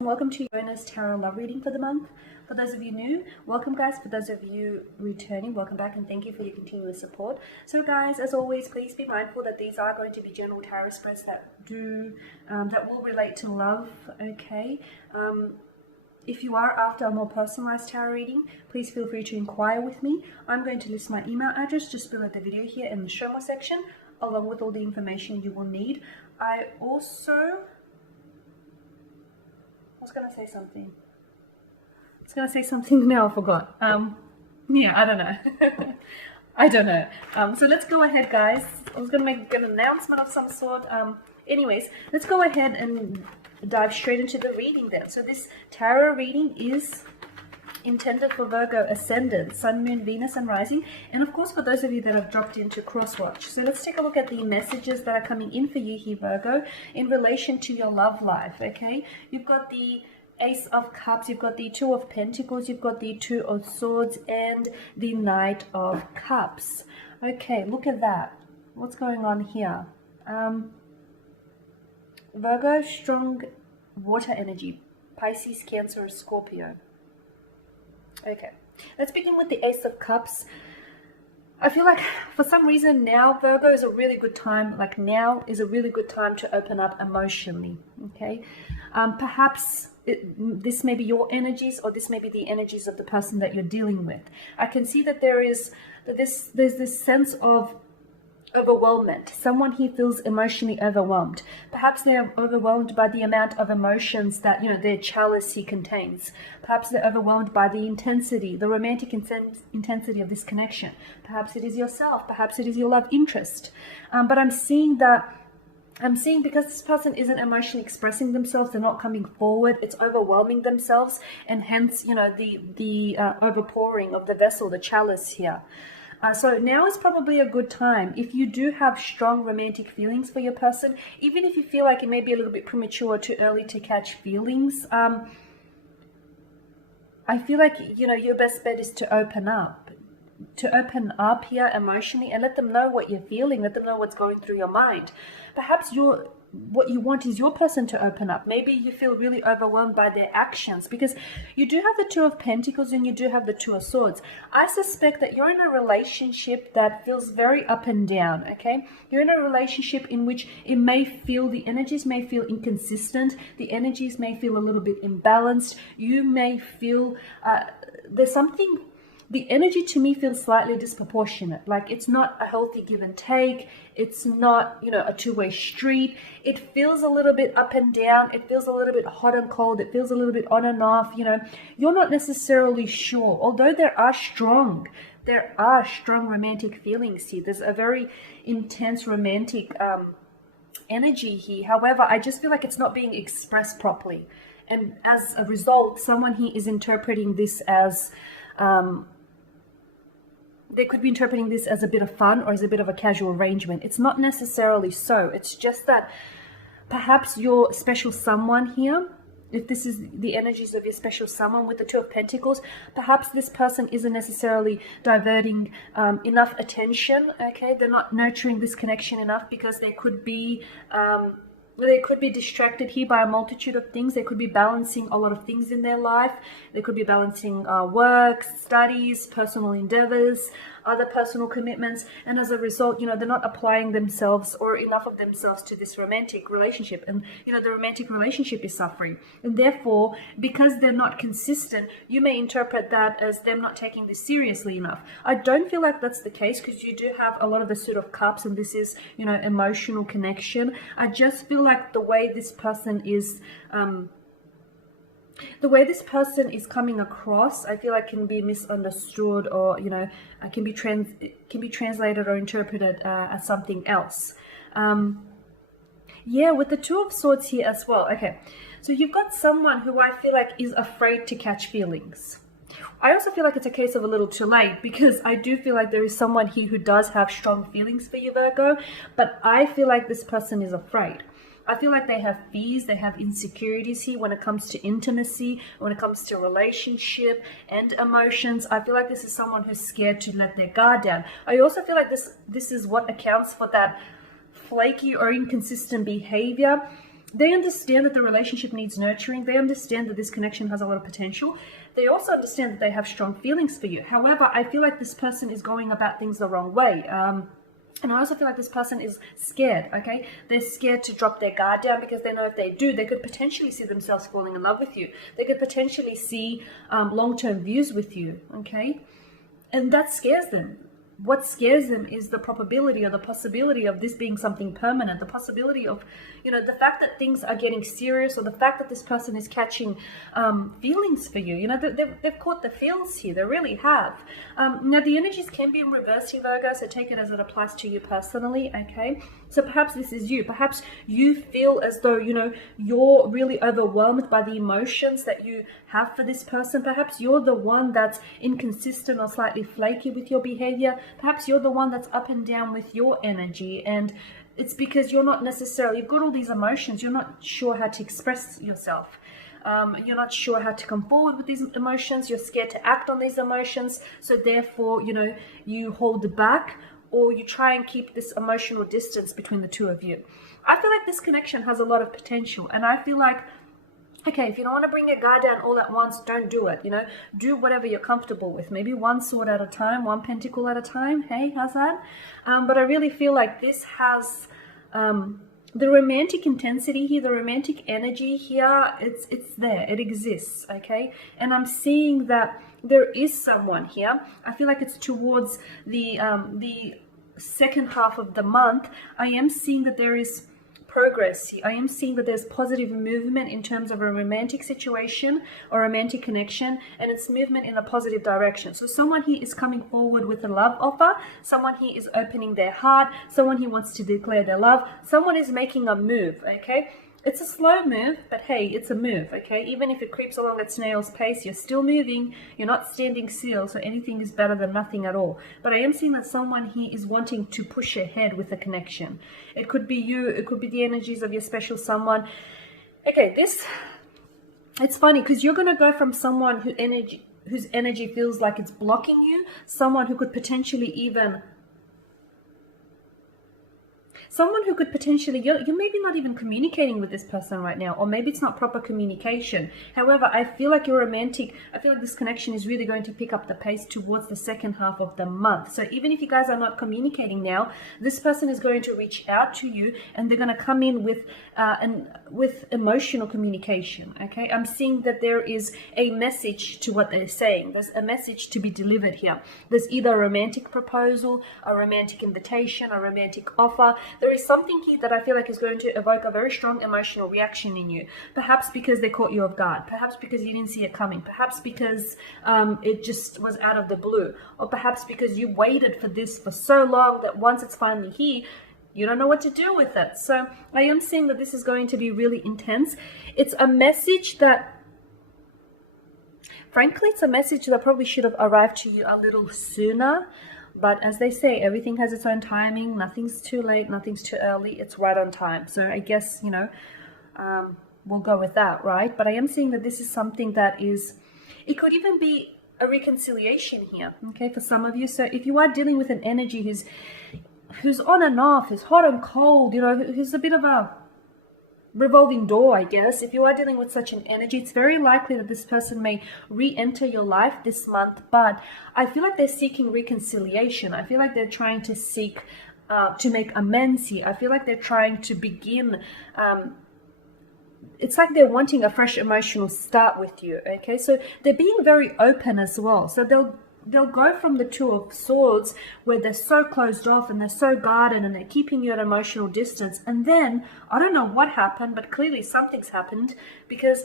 Welcome to your bonus tarot love reading for the month. For those of you new, welcome guys. For those of you returning, welcome back and thank you for your continuous support. So guys, as always, please be mindful that these are going to be general tarot spreads that will relate to love, okay? If you are after a more personalized tarot reading, please feel free to inquire with me. I'm going to list my email address just below the video here in the show more section, along with all the information you will need. I was going to say something. Now I forgot. Yeah, I don't know. I don't know. So let's go ahead, guys. I was going to make an announcement of some sort. Anyways, let's go ahead and dive straight into the reading then. So this tarot reading is intended for Virgo Ascendant, Sun, Moon, Venus, and Rising. And of course, for those of you that have dropped into Crosswatch. So let's take a look at the messages that are coming in for you here, Virgo, in relation to your love life, okay? You've got the Ace of Cups, you've got the Two of Pentacles, you've got the Two of Swords, and the Knight of Cups. Okay, look at that. What's going on here? Virgo, strong water energy. Pisces, Cancer, Scorpio. Okay, let's begin with the Ace of Cups. I feel like for some reason now, Virgo, is a really good time. Like now is a really good time to open up emotionally, okay? Perhaps this may be your energies, or this may be the energies of the person that you're dealing with. I can see that there's this sense of overwhelmment. Someone here feels emotionally overwhelmed. Perhaps they are overwhelmed by the amount of emotions that, their chalice here contains. Perhaps they're overwhelmed by the intensity, the romantic intensity of this connection. Perhaps it is yourself. Perhaps it is your love interest. But I'm seeing because this person isn't emotionally expressing themselves, they're not coming forward, it's overwhelming themselves, and hence, the overpouring of the vessel, the chalice here. So now is probably a good time. If you do have strong romantic feelings for your person, even if you feel like it may be a little bit premature or too early to catch feelings, I feel like, your best bet is to open up. To open up here emotionally and let them know what you're feeling, let them know what's going through your mind. Perhaps what you want is your person to open up. Maybe you feel really overwhelmed by their actions, because you do have the Two of Pentacles and you do have the Two of Swords. I suspect that you're in a relationship that feels very up and down, okay? You're in a relationship in which the energies may feel inconsistent, the energies may feel a little bit imbalanced. You may feel the energy to me feels slightly disproportionate. Like it's not a healthy give and take. It's not, a two-way street. It feels a little bit up and down. It feels a little bit hot and cold. It feels a little bit on and off. You're not necessarily sure. Although there are strong romantic feelings here. There's a very intense romantic energy here. However, I just feel like it's not being expressed properly. And as a result, someone here is interpreting this as... they could be interpreting this as a bit of fun or as a bit of a casual arrangement. It's not necessarily so. It's just that perhaps your special someone here, if this is the energies of your special someone with the Two of Pentacles, perhaps this person isn't necessarily diverting enough attention, okay? They're not nurturing this connection enough because they could be distracted here by a multitude of things. They could be balancing a lot of things in their life. They could be balancing work, studies, personal endeavors, other personal commitments. And as a result, they're not applying themselves or enough of themselves to this romantic relationship. And, the romantic relationship is suffering. And therefore, because they're not consistent, you may interpret that as them not taking this seriously enough. I don't feel like that's the case, because you do have a lot of the Suit of Cups, and this is, emotional connection. I just feel like the way this person is coming across, I feel like can be misunderstood, or can be translated or interpreted as something else. Yeah, with the Two of Swords here as well. Okay, so you've got someone who I feel like is afraid to catch feelings. I also feel like it's a case of a little too late, because I do feel like there is someone here who does have strong feelings for you, Virgo, but I feel like this person is afraid. I feel like they have fears, they have insecurities here when it comes to intimacy, when it comes to relationship and emotions. I feel like this is someone who's scared to let their guard down. I also feel like this is what accounts for that flaky or inconsistent behavior. They understand that the relationship needs nurturing. They understand that this connection has a lot of potential. They also understand that they have strong feelings for you. However, I feel like this person is going about things the wrong way. And I also feel like this person is scared, okay? They're scared to drop their guard down because they know if they do, they could potentially see themselves falling in love with you. They could potentially see long-term views with you, okay? And that scares them. What scares them is the probability or the possibility of this being something permanent, the possibility of, you know, the fact that things are getting serious, or the fact that this person is catching feelings for you. You know, they've caught the feels here. They really have. Now, the energies can be in reverse here, Virgo, so take it as it applies to you personally, okay? So perhaps this is you. Perhaps you feel as though, you know, you're really overwhelmed by the emotions that you have for this person. Perhaps you're the one that's inconsistent or slightly flaky with your behavior. Perhaps you're the one that's up and down with your energy, and it's because you're not necessarily, you've got all these emotions, you're not sure how to express yourself. You're not sure how to come forward with these emotions. You're scared to act on these emotions. So therefore, you know, you hold back, or you try and keep this emotional distance between the two of you. I feel like this connection has a lot of potential, and I feel like, okay, if you don't want to bring your guard down all at once, don't do it, you know. Do whatever you're comfortable with. Maybe one sword at a time, one pentacle at a time. Hey, how's that? But I really feel like this has the romantic intensity here, the romantic energy here, it's there, it exists, okay? And I'm seeing that there is someone here. I feel like it's towards the second half of the month. I am seeing that there is progress here. I am seeing that there's positive movement in terms of a romantic situation or romantic connection, and it's movement in a positive direction. So someone here is coming forward with a love offer. Someone here is opening their heart. Someone here wants to declare their love. Someone is making a move, okay? It's a slow move, but hey, it's a move, okay? Even if it creeps along at snail's pace, you're still moving. You're not standing still, so anything is better than nothing at all. But I am seeing that someone here is wanting to push ahead with a connection. It could be you. It could be the energies of your special someone. Okay, it's funny because you're going to go from someone whose energy feels like it's blocking you, someone who could potentially even... Someone who could potentially, you're maybe not even communicating with this person right now, or maybe it's not proper communication. However, I feel like you're romantic. I feel like this connection is really going to pick up the pace towards the second half of the month. So even if you guys are not communicating now, this person is going to reach out to you, and they're going to come in with emotional communication, okay? I'm seeing that there is a message to what they're saying. There's a message to be delivered here. There's either a romantic proposal, a romantic invitation, a romantic offer. There is something here that I feel like is going to evoke a very strong emotional reaction in you. Perhaps because they caught you off guard. Perhaps because you didn't see it coming. Perhaps because it just was out of the blue. Or perhaps because you waited for this for so long that once it's finally here, you don't know what to do with it. So I am seeing that this is going to be really intense. It's a message that, frankly, it's a message that probably should have arrived to you a little sooner. But as they say, everything has its own timing. Nothing's too late, nothing's too early. It's right on time. So I guess, you know, we'll go with that, right? But I am seeing that this is something that is, it could even be a reconciliation here, okay, for some of you. So if you are dealing with an energy who's on and off, who's hot and cold, you know, who's a bit of a revolving door, I guess. If you are dealing with such an energy, it's very likely that this person may re-enter your life this month, but I feel like they're seeking reconciliation. I feel like they're trying to seek to make amends here. I feel like they're trying to begin it's like they're wanting a fresh emotional start with you, okay? So they're being very open as well. So they'll go from the Two of Swords, where they're so closed off and they're so guarded and they're keeping you at emotional distance. And then, I don't know what happened, but clearly something's happened, because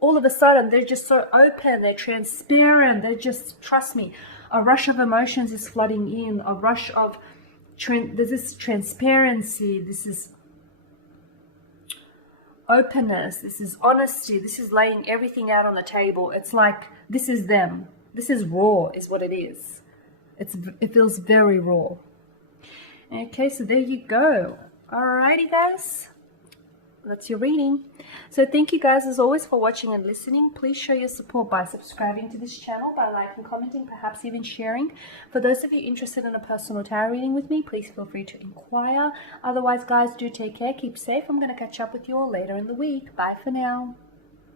all of a sudden they're just so open, they're transparent, they're just, trust me, a rush of emotions is flooding in, a rush of, there's this transparency, this is openness, this is honesty, this is laying everything out on the table. It's like, this is them. This is raw, is what it is. It feels very raw. Okay, so there you go. Alrighty, guys. that's your reading. So thank you guys as always for watching and listening. Please show your support by subscribing to this channel, by liking, commenting, perhaps even sharing. For those of you interested in a personal tarot reading with me, please feel free to inquire. Otherwise, guys, do take care, keep safe. I'm going to catch up with you all later in the week. Bye for now.